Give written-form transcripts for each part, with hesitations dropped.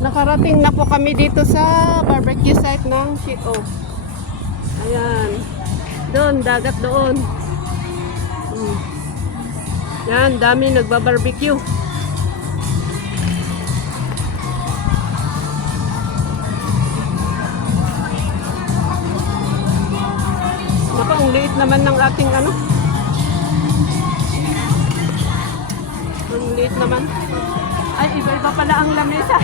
nakarating na po kami dito sa barbecue site ng Shito. Ayan. Doon, dagat doon. Yan, dami nagbabarbecue. Naku, ang liit naman ng ating ano. Ang liit naman. Ay, iba-iba pala ang lamesa.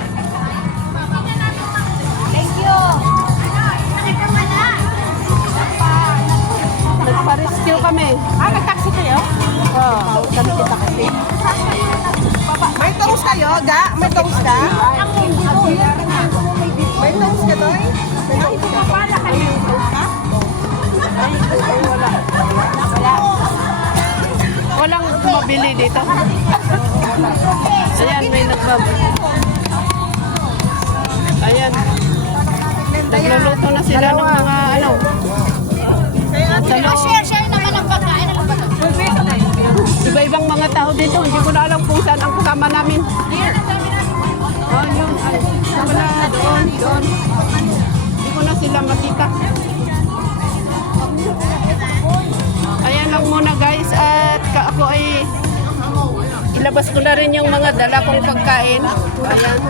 Thank you. Nagpa-rescue kami. Nag-taxi kayo? Oo, kami kita kasi. May toast kayo, ga? May toast ka? May toast ka, Doy? May toast ka? Walang mabili dito. Ayan, may Ayan. Nagluluto na sila ng mga ano. Share naman ang pagkain. Iba-ibang mga tao dito. Hindi ko na alam kung saan ang kasama namin. Oh, yun. Ay, wala. Doon. Hindi ko na sila makita. Ayan lang muna guys. At ako ay ilabas ko na rin yung mga dala kong pagkain. Ayan.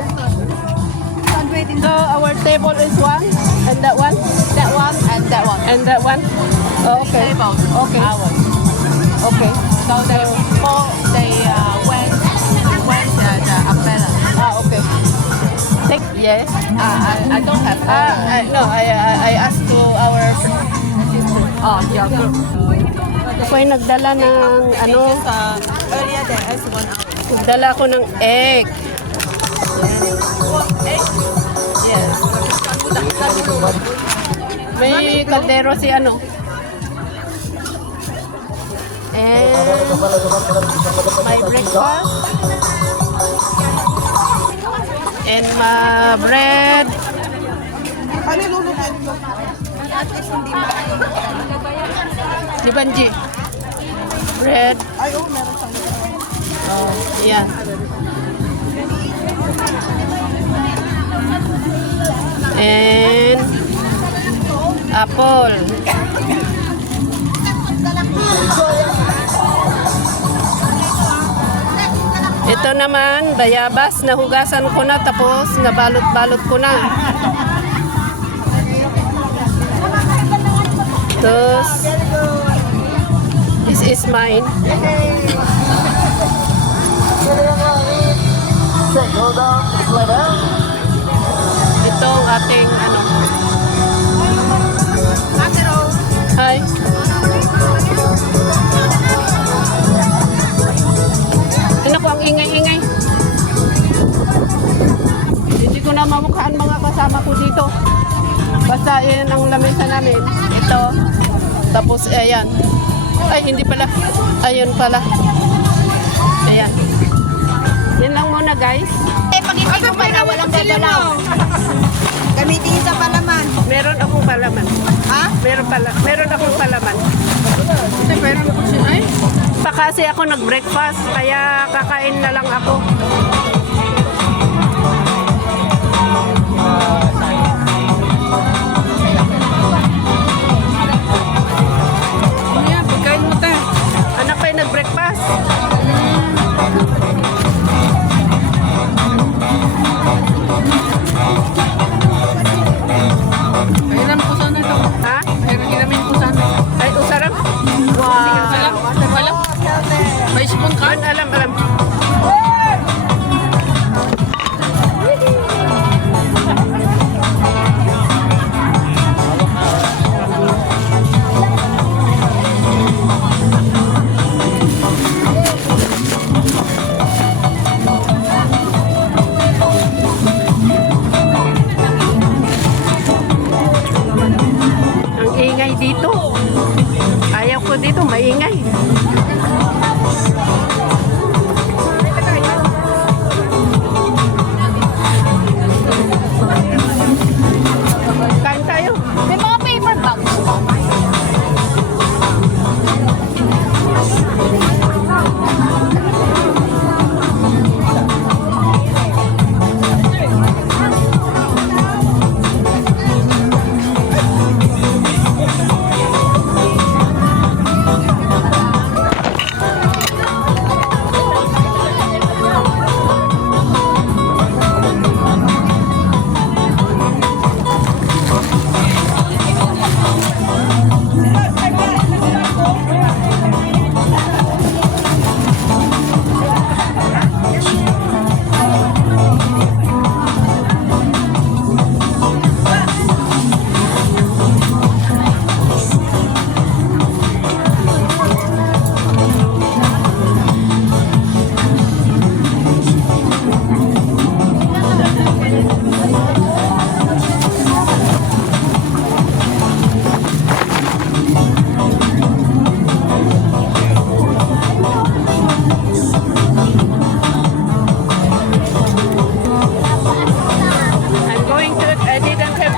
So our table is one and that one? That one and that one. And that one? Oh, okay. Okay. Ours. Okay. So the people, they went the umbrella. Okay. Take, yes. I don't have. No, I asked to our Oh, your group. ako ay nagdala ng ano, Earlier they asked 1 hour. nagdala ko ng egg. Yes. May kaldero si ano. And my breakfast. And my bread. Ano lulutuin mo? At least hindi maayo. Di Banji. Bread. Ay, oh, meron siyang. Oh, yan. And apple. Ito naman, bayabas, nahugasan ko na tapos nabalot-balot ko na. Tapos, this is mine. Ito ang ating ano. Hi. Tingnan ko ang ingay-ingay. Hindi ko na mamukhaan mga kasama ko dito. Basta yan ang lamesa namin. Ito. Tapos ayan. Ay, hindi pala. Ayun pala. Ayan. Yan lang muna guys. Pag-ibig mo na walang dadalaw. Gamitin sa palaman. Meron akong palaman. Ha? Meron akong palaman. Meron ako siya. Ay, pa kasi ako nag-breakfast kaya kakain na lang ako.